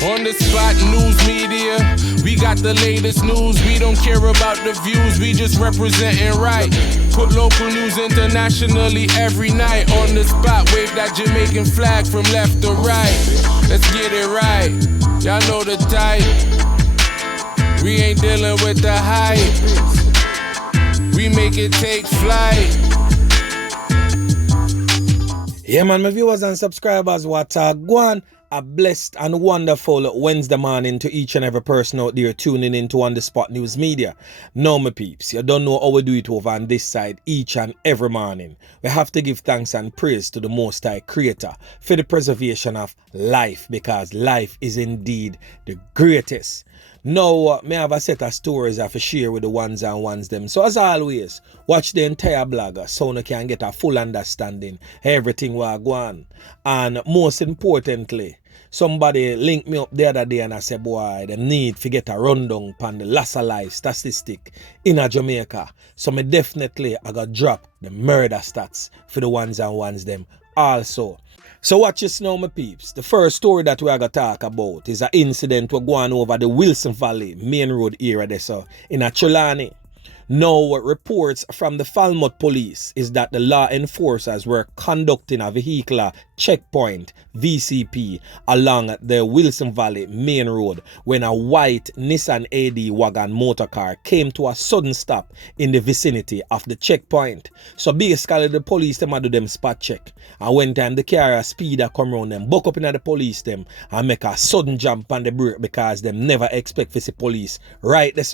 On the spot news media, we got the latest news. We don't care about the views, we just representing right. Put local news internationally every night. On the spot, wave that Jamaican flag from left to right. Let's get it right, y'all know the type. We ain't dealing with the hype. We make it take flight. Yeah man, my viewers and subscribers, what go on? A blessed and wonderful Wednesday morning to each and every person out there tuning into On The Spot News Media. Now my peeps, you don't know how we do it over on this side each and every morning. We have to give thanks and praise to the Most High Creator for the preservation of life, because life is indeed the greatest. Now, me have a set of stories I have to share with the ones and ones them. So as always, watch the entire blog so you can get a full understanding of everything what go on. And most importantly, somebody linked me up the other day and I said, boy, they need to get a rundown on the loss of life statistic in a Jamaica. So me definitely I got drop the murder stats for the ones and ones them also. So watch this now, my peeps. The first story that we are going to talk about is an incident we're going over the Wilson Valley main road area there, so in a Trelawny. Now, reports from the Falmouth police is that the law enforcers were conducting a vehicular checkpoint VCP along the Wilson Valley main road when a white Nissan AD wagon motorcar came to a sudden stop in the vicinity of the checkpoint. So basically the police them do them spot check, and when time the car speeder come around them, buck up in the police them and make a sudden jump on the brake because them never expect to see police right there.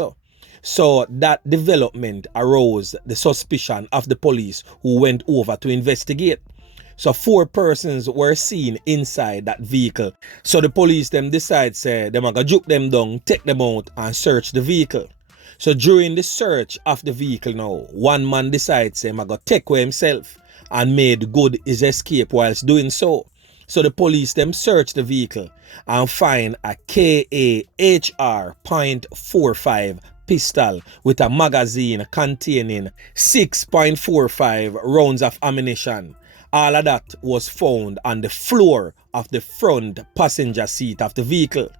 So that development aroused the suspicion of the police, who went over to investigate. So 4 persons were seen inside that vehicle. So the police them decide say them gonna juke them down, take them out and search the vehicle. So during the search of the vehicle now, one man decides say gonna take away himself and made good his escape whilst doing so. So the police them search the vehicle and find a KAHR .45 pistol with a magazine containing 6.45 rounds of ammunition. All of that was found on the floor of the front passenger seat of the vehicle.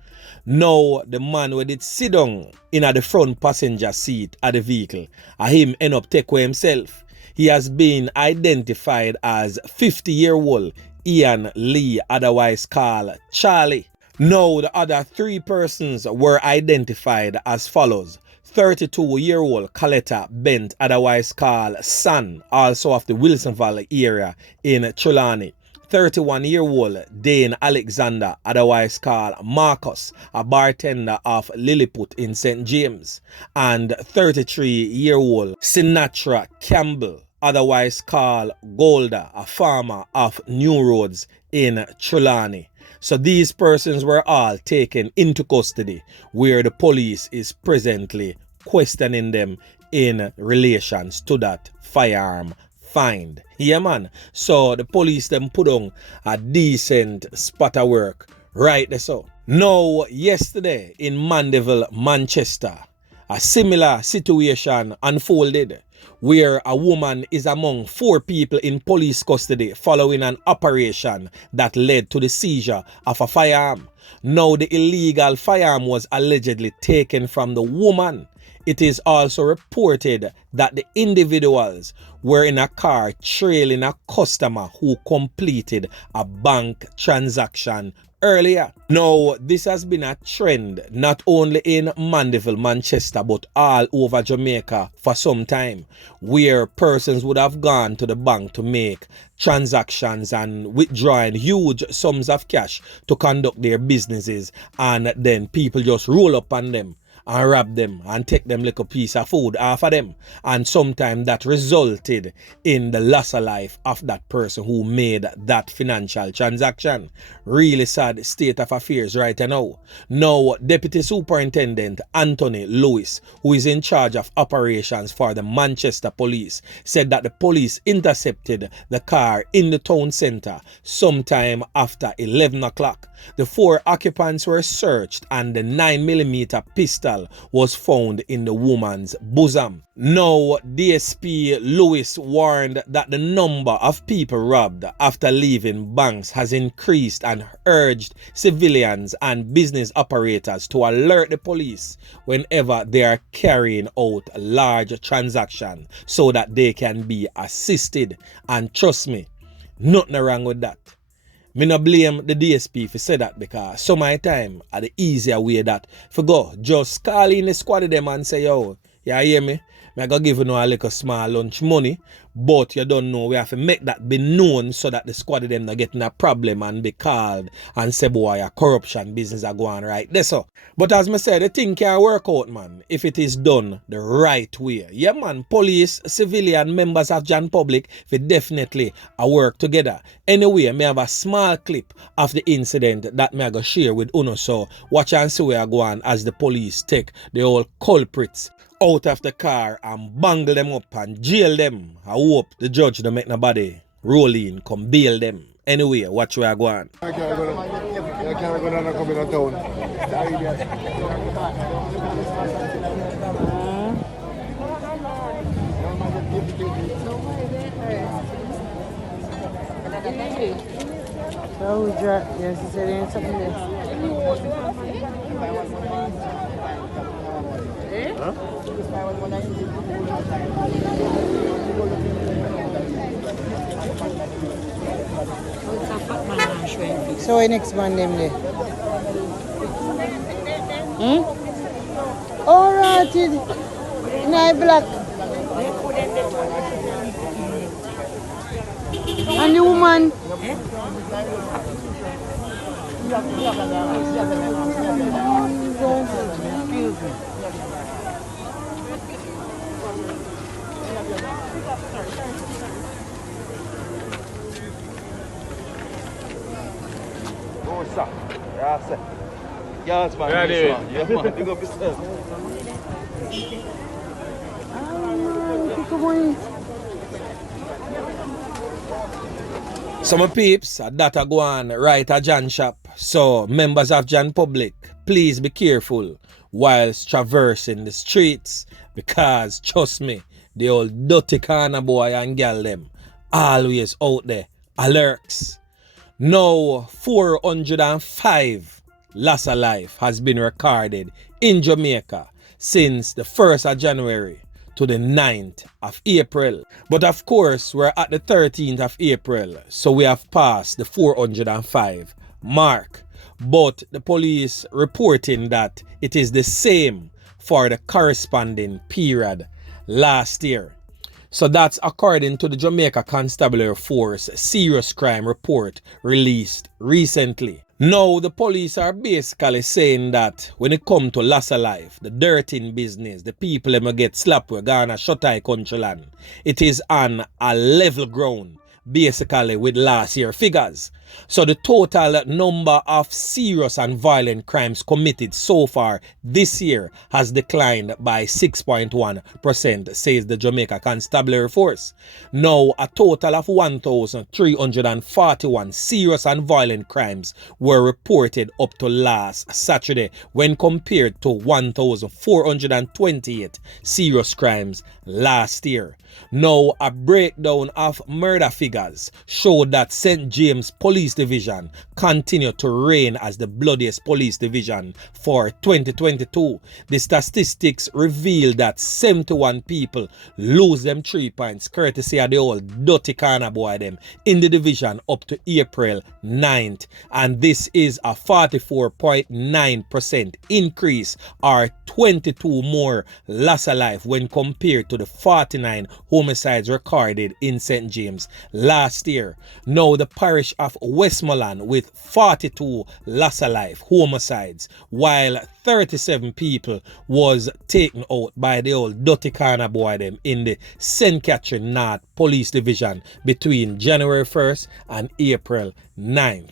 Now the man who did sit down in the front passenger seat of the vehicle, him end up take away himself. He has been identified as 50-year-old Ian Lee, otherwise called Charlie. Now the other 3 persons were identified as follows: 32-year-old Coletta Bent, otherwise called San, also of the Wilson Valley area in Trelawny. 31-year-old Dane Alexander, otherwise called Marcus, a bartender of Lilliput in St. James. And 33-year-old Sinatra Campbell, otherwise called Golda, a farmer of New Roads in Trelawny. So these persons were all taken into custody, where the police is presently questioning them in relations to that firearm find. Yeah man, so the police them put on a decent spot of work right there. So now yesterday in Mandeville, Manchester, a similar situation unfolded, where a woman is among 4 people in police custody following an operation that led to the seizure of a firearm. Now the illegal firearm was allegedly taken from the woman. It is also reported that the individuals were in a car trailing a customer who completed a bank transaction earlier. Now, this has been a trend not only in Mandeville, Manchester, but all over Jamaica for some time, where persons would have gone to the bank to make transactions and withdrawing huge sums of cash to conduct their businesses, and then people just roll up on them and rob them and take them like a piece of food off of them, and sometimes that resulted in the loss of life of that person who made that financial transaction. Really sad state of affairs right now. Now, Deputy Superintendent Anthony Lewis, who is in charge of operations for the Manchester Police, said that the police intercepted the car in the town centre sometime after 11 o'clock. The 4 occupants were searched and the 9mm pistol pistol was found in the woman's bosom. Now, DSP Lewis warned that the number of people robbed after leaving banks has increased and urged civilians and business operators to alert the police whenever they are carrying out large transactions so that they can be assisted. And trust me, nothing wrong with that. Me no blame the DSP for say that, because some of the time are the easier way that for go just call in the squad of them and say, yo, you hear me? I go give you a little small lunch money, but you don't know, we have to make that be known so that the squad of them not getting a problem and be called and say, boy, a corruption business are going right there. So, but as I said, the thing can work out, man, if it is done the right way. Yeah, man, police, civilian, members of Jan Public, we definitely work together. Anyway, me have a small clip of the incident that me I go share with Uno. So watch and see where I go on as the police take the whole culprits out of the car and bangle them up and jail them. I hope the judge don't make nobody roll in, come bail them. Anyway, watch where I go on. I can't go down and come in the town. So we drop, yes, he said ain't something there. So why next man them there? Alright, night black. And the woman? Oh, sir. Yeah, sir. Yes, man. Yeah, dude. Yeah, man. Big up yourself. Some peeps that are going right at Jan shop. So members of Jan Public, please be careful whilst traversing the streets, because trust me, the old dirty corner boy and girl them always out there alerts. Now 405 loss of life has been recorded in Jamaica since the 1st of January to the 9th of April. But of course, we're at the 13th of April, so we have passed the 405 mark. But the police reporting that it is the same for the corresponding period last year. So that's according to the Jamaica Constabulary Force Serious Crime Report released recently. Now, the police are basically saying that when it comes to loss of life, the dirty business, the people that get slapped with Ghana, shut eye country land, it is on a level ground, basically with last year figures. So the total number of serious and violent crimes committed so far this year has declined by 6.1%, says the Jamaica Constabulary Force. Now, a total of 1,341 serious and violent crimes were reported up to last Saturday, when compared to 1,428 serious crimes last year. Now, a breakdown of murder figures showed that St. James Police Division continued to reign as the bloodiest police division for 2022. The statistics reveal that 71 people lose them 3 points courtesy of the old dirty corner boy them in the division up to April 9th. And this is a 44.9% increase, or 22 more loss of life when compared to the 49 homicides recorded in St. James last year. Now, the parish of Westmoreland with 42 loss of life homicides, while 37 people was taken out by the old dirty corner boy them in the St. Catherine North Police Division between January 1st and April 9th.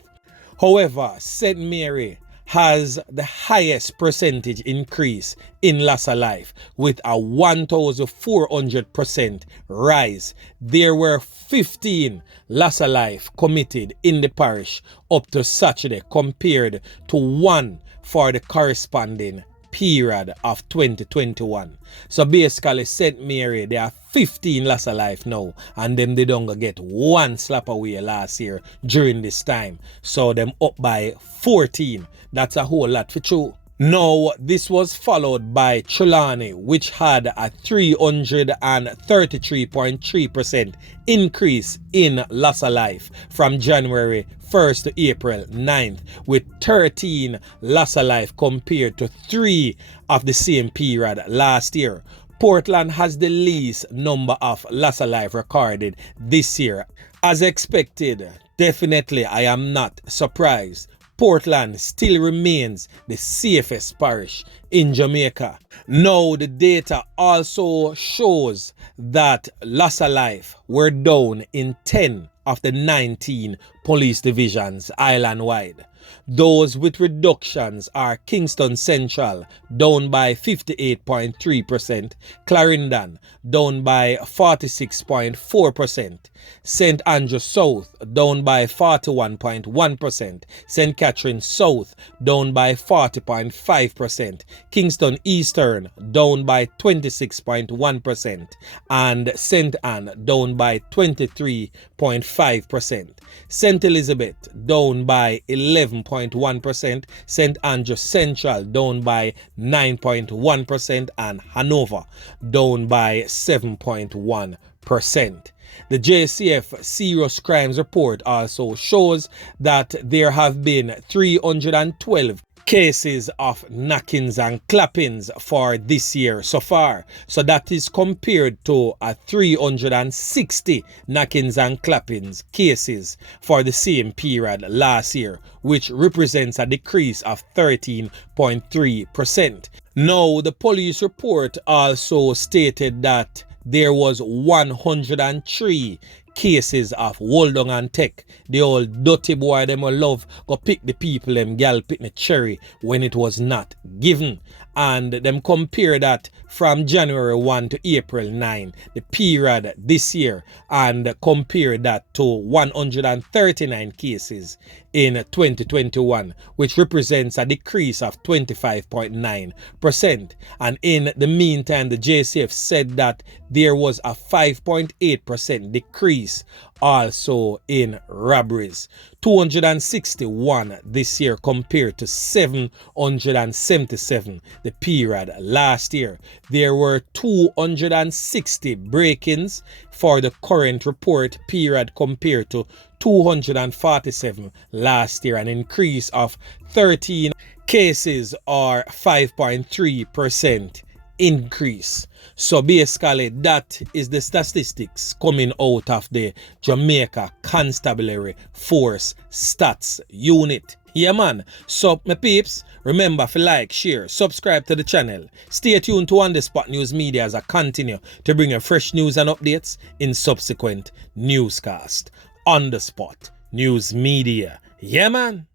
However, St. Mary has the highest percentage increase in loss of life with a 1,400% rise. There were 15 loss of life committed in the parish up to Saturday compared to 1 for the corresponding period of 2021. So basically St. Mary, there are 15 loss of life now, and them they don't get one slap away last year during this time. So them up by 14. That's a whole lot for true. Now, this was followed by Trelawny, which had a 333.3% increase in loss of life from January 1st to April 9th, with 13 loss of life compared to 3 of the same period last year. Portland has the least number of loss of life recorded this year. As expected, definitely I am not surprised. Portland still remains the safest parish in Jamaica. Now, the data also shows that loss of life were down in 10 of the 19 police divisions island-wide. Those with reductions are Kingston Central, down by 58.3%, Clarendon, down by 46.4%, St. Andrew South, down by 41.1%, St. Catherine South, down by 40.5%, Kingston Eastern, down by 26.1%, and St. Anne, down by 23.5%. St. Elizabeth, down by 11.1%, St. Andrew Central, down by 9.1%, and Hanover, down by 7.1%. The JCF Serious Crimes Report also shows that there have been 312 cases of knockings and clappings for this year so far. So that is compared to a 360 knockings and clappings cases for the same period last year, which represents a decrease of 13.3%. Now, the police report also stated that there was 103 cases of hold on and take. The old dirty boy them will love go pick the people them gal pick the cherry when it was not given. And them compare that from January 1 to April 9, the period this year, and compare that to 139 cases in 2021, which represents a decrease of 25.9%. And in the meantime, the JCF said that there was a 5.8% decrease also in robberies. 261 this year compared to 777 the period last year. There were 260 break-ins for the current report period compared to 247 last year, an increase of 13 cases or 5.3% increase. So basically that is the statistics coming out of the Jamaica Constabulary Force Stats Unit. Yeah man, so my peeps, remember to like, share, subscribe to the channel. Stay tuned to On The Spot News Media as I continue to bring you fresh news and updates in subsequent newscast. On The Spot News Media. Yeah man.